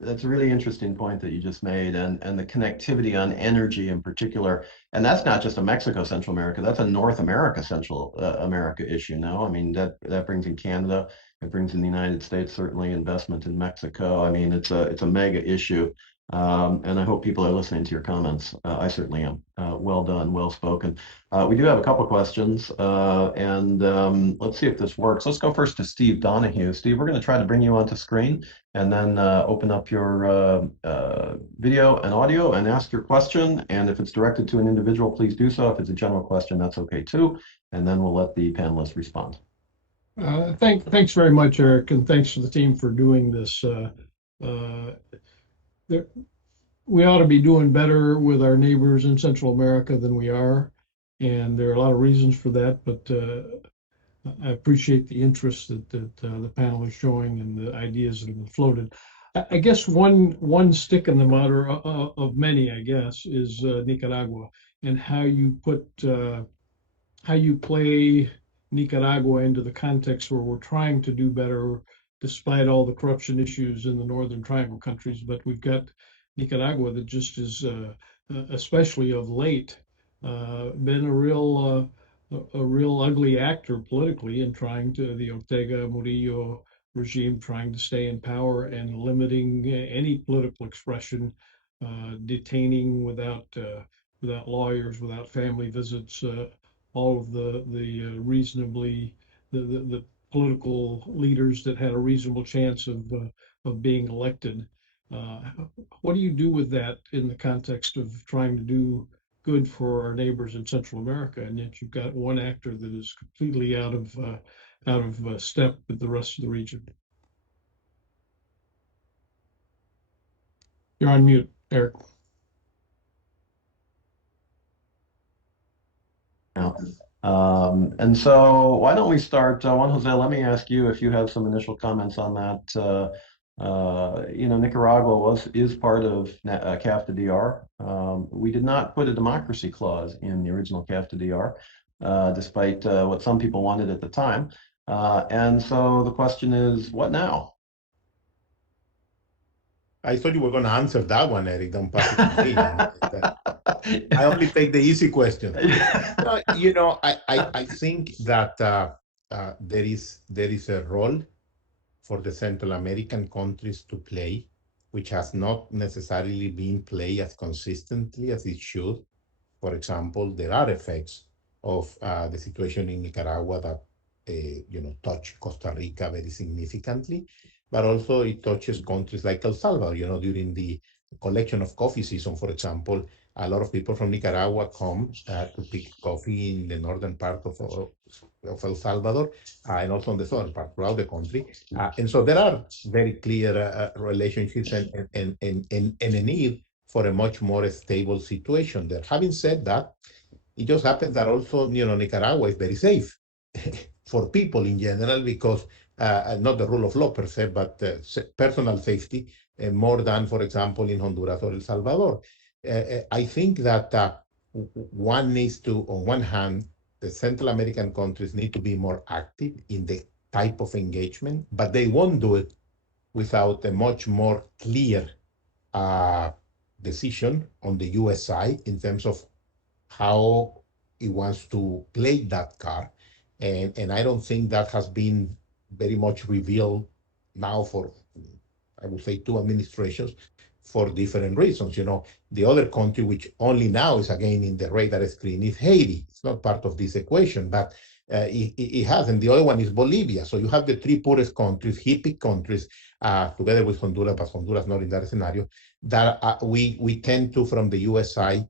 That's a really interesting point that you just made, and the connectivity on energy in particular. And that's not just a Mexico, Central America, that's a North America, Central America issue now. I mean, that brings in Canada, it brings in the United States, certainly investment in Mexico. I mean, it's a mega issue. And I hope people are listening to your comments. I certainly am. Well done, well spoken. We do have a couple questions, and let's see if this works. Let's go first to Steve Donahue. Steve, we're going to try to bring you onto screen and then open up your video and audio and ask your question. And if it's directed to an individual, please do so. If it's a general question, that's okay too. And then we'll let the panelists respond. Thanks very much, Eric, and thanks to the team for doing this. We ought to be doing better with our neighbors in Central America than we are, and there are a lot of reasons for that, but I appreciate the interest that the panel is showing and the ideas that have been floated. I guess one stick in the mud of many, I guess, is Nicaragua, and how you play Nicaragua into the context where we're trying to do better despite all the corruption issues in the Northern Triangle countries. But we've got Nicaragua that just is, especially of late, been a real ugly actor politically in trying to, the Ortega Murillo regime trying to stay in power and limiting any political expression, detaining without lawyers, without family visits, all of the political leaders that had a reasonable chance of being elected. What do you do with that in the context of trying to do good for our neighbors in Central America, and yet you've got one actor that is completely out of step with the rest of the region? You're on mute, Eric. Yeah. And so why don't we start, Juan Jose, let me ask you if you have some initial comments on that. Nicaragua is part of CAFTA-DR. We did not put a democracy clause in the original CAFTA-DR, despite what some people wanted at the time. And so the question is, what now? I thought you were going to answer that one, Eric. Don't pass it to me. I only take the easy question. I think that there is a role for the Central American countries to play, which has not necessarily been played as consistently as it should. For example, there are effects of the situation in Nicaragua that touch Costa Rica very significantly, but also it touches countries like El Salvador. During the collection of coffee season, for example, a lot of people from Nicaragua come to pick coffee in the northern part of El Salvador and also in the southern part throughout the country. And so there are very clear relationships and a need for a much more stable situation there. Having said that, it just happens that also, Nicaragua is very safe for people in general because not the rule of law per se, but personal safety more than, for example, in Honduras or El Salvador. I think that one needs to, on one hand, the Central American countries need to be more active in the type of engagement, but they won't do it without a much more clear decision on the US side in terms of how it wants to play that card. And I don't think that has been very much revealed now for, I would say, 2 administrations for different reasons. The other country which only now is again in the radar screen is Haiti. It's not part of this equation, but it has, and the other one is Bolivia. So you have the three poorest countries, hippie countries, together with Honduras, but Honduras not in that scenario, that we tend to, from the US side,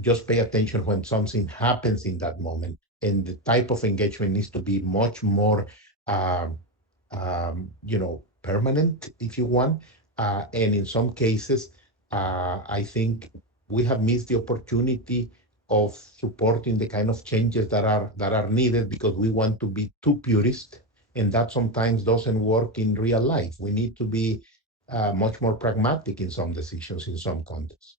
just pay attention when something happens in that moment. And the type of engagement needs to be much more, permanent, if you want. And in some cases, I think we have missed the opportunity of supporting the kind of changes that are needed because we want to be too purist, and that sometimes doesn't work in real life. We need to be much more pragmatic in some decisions in some contexts.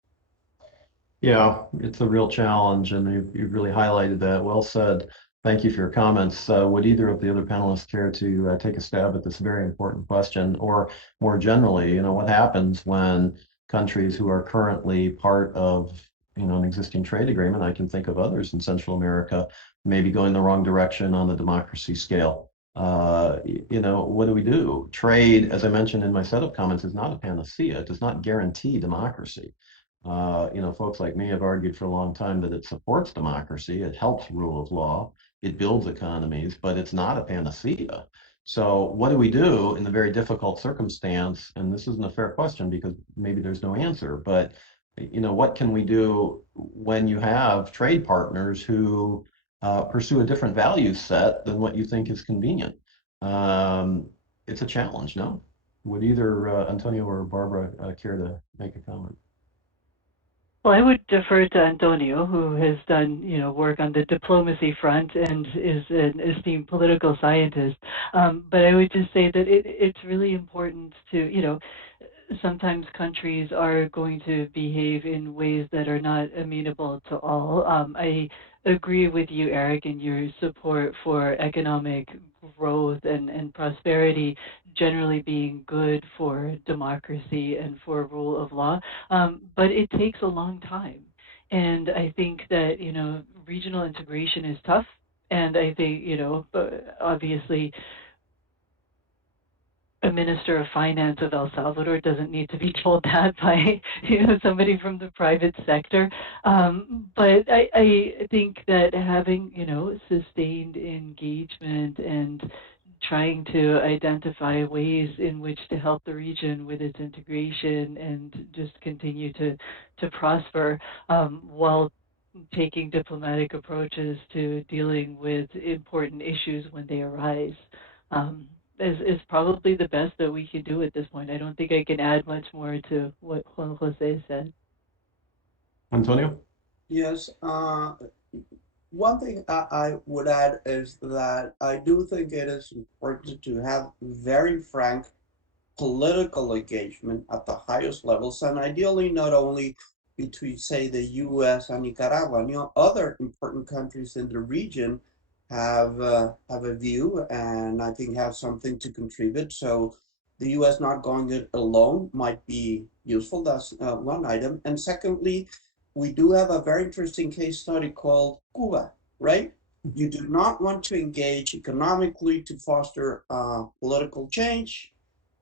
Yeah, it's a real challenge, and you've really highlighted that. Well said. Thank you for your comments. Would either of the other panelists care to take a stab at this very important question, or more generally, what happens when countries who are currently part of, an existing trade agreement, I can think of others in Central America, maybe going the wrong direction on the democracy scale? What do we do? Trade, as I mentioned in my set of comments, is not a panacea. It does not guarantee democracy. Folks like me have argued for a long time that it supports democracy, it helps rule of law, it builds economies, but it's not a panacea. So what do we do in the very difficult circumstance? And this isn't a fair question because maybe there's no answer, but what can we do when you have trade partners who pursue a different value set than what you think is convenient? It's a challenge, no? Would either Antonio or Barbara care to make a comment? Well, I would defer to Antonio, who has done, work on the diplomacy front and is an esteemed political scientist. But I would just say that it's really important to, sometimes countries are going to behave in ways that are not amenable to all. I agree with you, Eric, in your support for economic growth and prosperity generally being good for democracy and for rule of law. But it takes a long time. And I think that, regional integration is tough. And I think, obviously, a minister of finance of El Salvador doesn't need to be told that by somebody from the private sector. But I think that having sustained engagement and trying to identify ways in which to help the region with its integration and just continue to prosper while taking diplomatic approaches to dealing with important issues when they arise. Is probably the best that we can do at this point. I don't think I can add much more to what Juan Jose said. Antonio? Yes. One thing I would add is that I do think it is important to have very frank political engagement at the highest levels, and ideally not only between, say, the U.S. and Nicaragua. Other important countries in the region have a view, and I think have something to contribute. So the U.S. not going it alone might be useful. That's one item. And secondly, we do have a very interesting case study called Cuba, right? You do not want to engage economically to foster political change.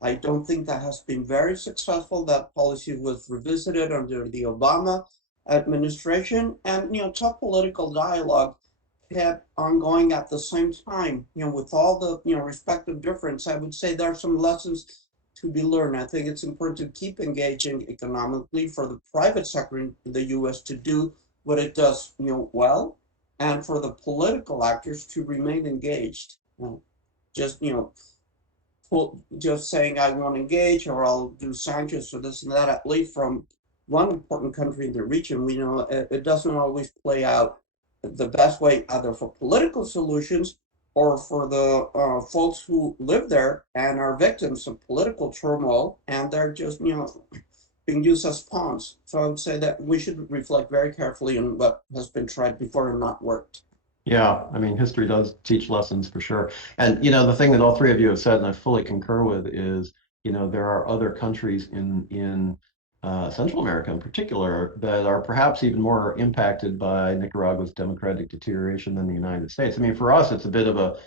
I don't think that has been very successful. That policy was revisited under the Obama administration, and tough political dialogue kept ongoing at the same time. With all the respective difference, I would say there are some lessons to be learned. I think it's important to keep engaging economically for the private sector in the U.S. to do what it does well, and for the political actors to remain engaged. Just just saying I won't engage or I'll do sanctions or this and that, at least from one important country in the region, we know it doesn't always play out the best way, either for political solutions or for the folks who live there and are victims of political turmoil, and they're just being used as pawns. So I would say that we should reflect very carefully on what has been tried before and not worked. Yeah, I mean, history does teach lessons for sure. And, the thing that all three of you have said, and I fully concur with, is, there are other countries in Central America in particular that are perhaps even more impacted by Nicaragua's democratic deterioration than the United States. I mean, for us, it's a bit of a,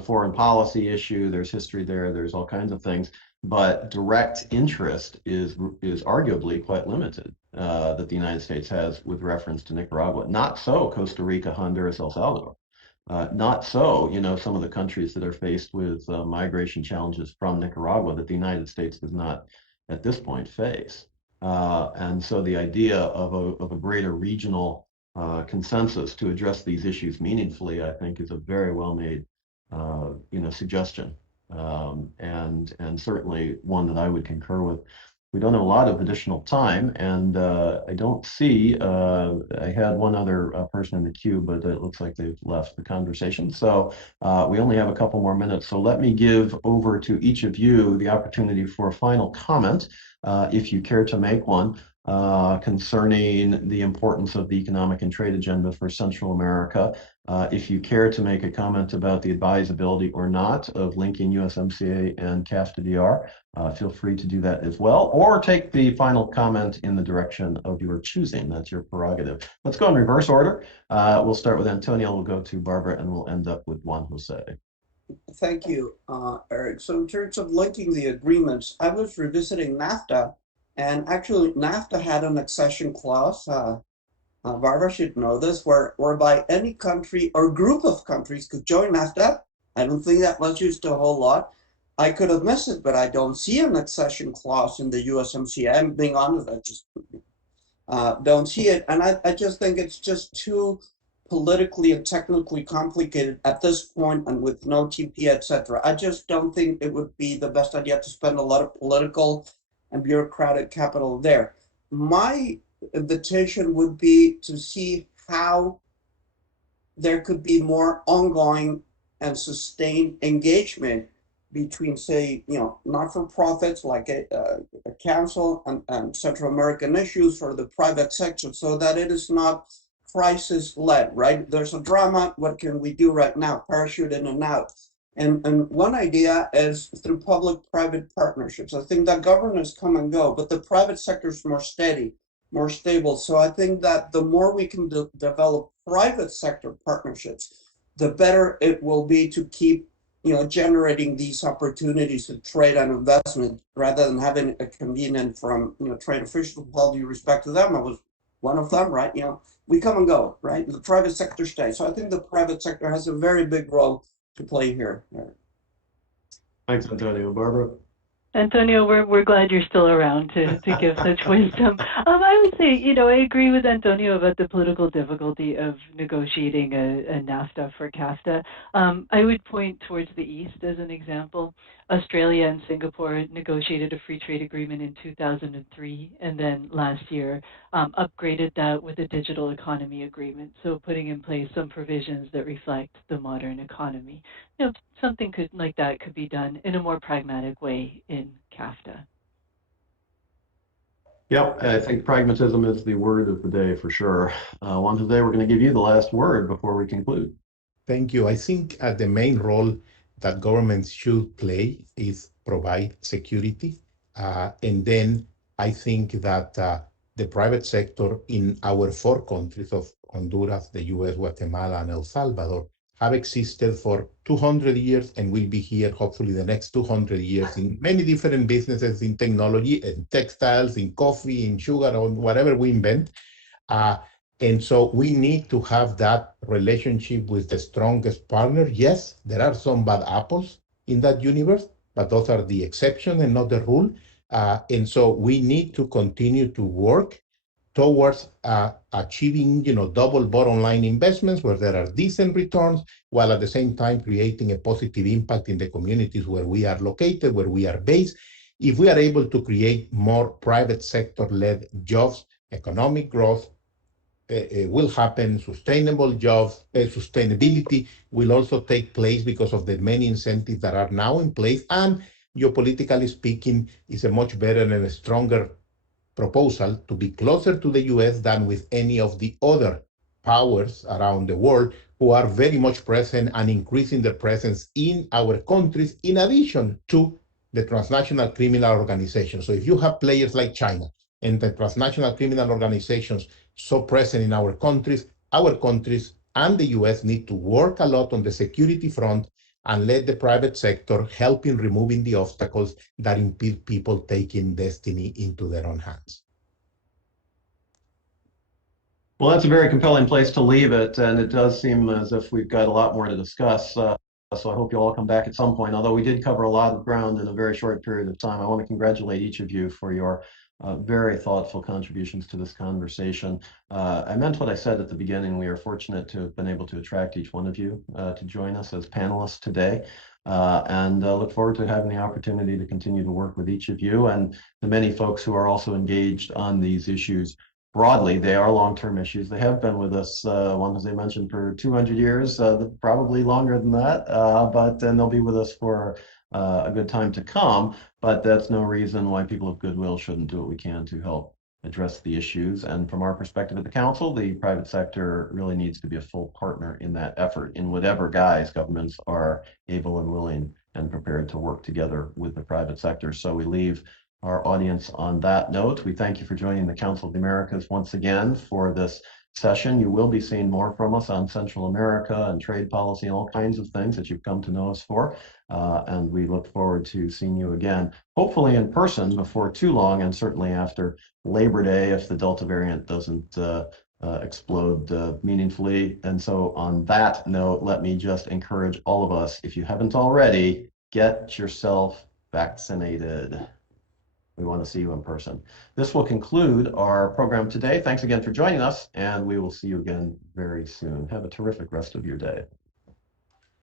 foreign policy issue. There's history there. There's all kinds of things. But direct interest is arguably quite limited that the United States has with reference to Nicaragua. Not so Costa Rica, Honduras, El Salvador. Not so, some of the countries that are faced with migration challenges from Nicaragua that the United States does not at this point face. And so the idea of a greater regional consensus to address these issues meaningfully, I think, is a very well made, suggestion, and certainly one that I would concur with. We don't have a lot of additional time, and I don't see, I had one other person in the queue, but it looks like they've left the conversation. So we only have a couple more minutes. So let me give over to each of you the opportunity for a final comment, if you care to make one, concerning the importance of the economic and trade agenda for Central America. If you care to make a comment about the advisability or not of linking USMCA and CAFTA-DR, feel free to do that as well, or take the final comment in the direction of your choosing. That's your prerogative. Let's go in reverse order. We'll start with Antonio, we'll go to Barbara, and we'll end up with Juan Jose. Thank you, Eric. So in terms of linking the agreements, I was revisiting NAFTA, and actually NAFTA had an accession clause, Barbara should know this, whereby any country or group of countries could join NAFTA. I don't think that was used a whole lot. I could have missed it, but I don't see an accession clause in the USMCA. I'm being honest, I just don't see it. And I just think it's just too politically and technically complicated at this point, and with no TP, etc. I just don't think it would be the best idea to spend a lot of political and bureaucratic capital there. My invitation would be to see how there could be more ongoing and sustained engagement between, say, not-for-profits like a council and Central American issues for the private sector, so that it is not crisis-led, right? There's a drama, what can we do right now? Parachute in and out. And one idea is through public-private partnerships. I think that governments come and go, but the private sector is more steady, more stable. So I think that the more we can develop private sector partnerships, the better it will be to keep generating these opportunities of trade and investment, rather than having a convenience from trade officials. With all due respect to them, I was one of them, right? We come and go, right? The private sector stays. So I think the private sector has a very big role to play here. Thanks, Antonio. Barbara? Antonio, we're glad you're still around to give such wisdom. I would say, I agree with Antonio about the political difficulty of negotiating a NAFTA for CAFTA. I would point towards the East as an example. Australia and Singapore negotiated a free trade agreement in 2003, and then last year upgraded that with a digital economy agreement. So putting in place some provisions that reflect the modern economy. Something like that could be done in a more pragmatic way in CAFTA. Yep, I think pragmatism is the word of the day for sure. Juan Jose, we're going to give you the last word before we conclude. Thank you. I think the main role that governments should play is provide security. And then I think that the private sector in our 4 countries of Honduras, the US, Guatemala, and El Salvador have existed for 200 years and will be here hopefully the next 200 years in many different businesses, in technology, in textiles, in coffee, in sugar, or whatever we invent. And so we need to have that relationship with the strongest partner. Yes, there are some bad apples in that universe, but those are the exception and not the rule. And so we need to continue to work towards achieving, double bottom line investments where there are decent returns, while at the same time creating a positive impact in the communities where we are located, where we are based. If we are able to create more private sector-led jobs, economic growth will happen, sustainable jobs, sustainability will also take place because of the many incentives that are now in place. And geopolitically speaking, is a much better and a stronger proposal to be closer to the US than with any of the other powers around the world who are very much present and increasing their presence in our countries, in addition to the transnational criminal organizations. So if you have players like China and the transnational criminal organizations so present in our countries and the US need to work a lot on the security front and let the private sector help in removing the obstacles that impede people taking destiny into their own hands. Well, that's a very compelling place to leave it, and it does seem as if we've got a lot more to discuss. So I hope you'll all come back at some point. Although we did cover a lot of ground in a very short period of time, I want to congratulate each of you for your very thoughtful contributions to this conversation. I meant what I said at the beginning. We are fortunate to have been able to attract each one of you to join us as panelists today. And look forward to having the opportunity to continue to work with each of you and the many folks who are also engaged on these issues broadly. They are long-term issues. They have been with us, Juan Jose mentioned, for 200 years, probably longer than that, but then they'll be with us for a good time to come. But that's no reason why people of goodwill shouldn't do what we can to help address the issues. And from our perspective at the council, the private sector really needs to be a full partner in that effort in whatever guise governments are able and willing and prepared to work together with the private sector. So we leave our audience on that note. We thank you for joining the Council of the Americas once again for this session. You will be seeing more from us on Central America and trade policy and all kinds of things that you've come to know us for. And we look forward to seeing you again, hopefully in person before too long, and certainly after Labor Day if the Delta variant doesn't explode meaningfully. And so on that note, let me just encourage all of us, if you haven't already, get yourself vaccinated. We want to see you in person. This will conclude our program today. Thanks again for joining us, and we will see you again very soon. Have a terrific rest of your day.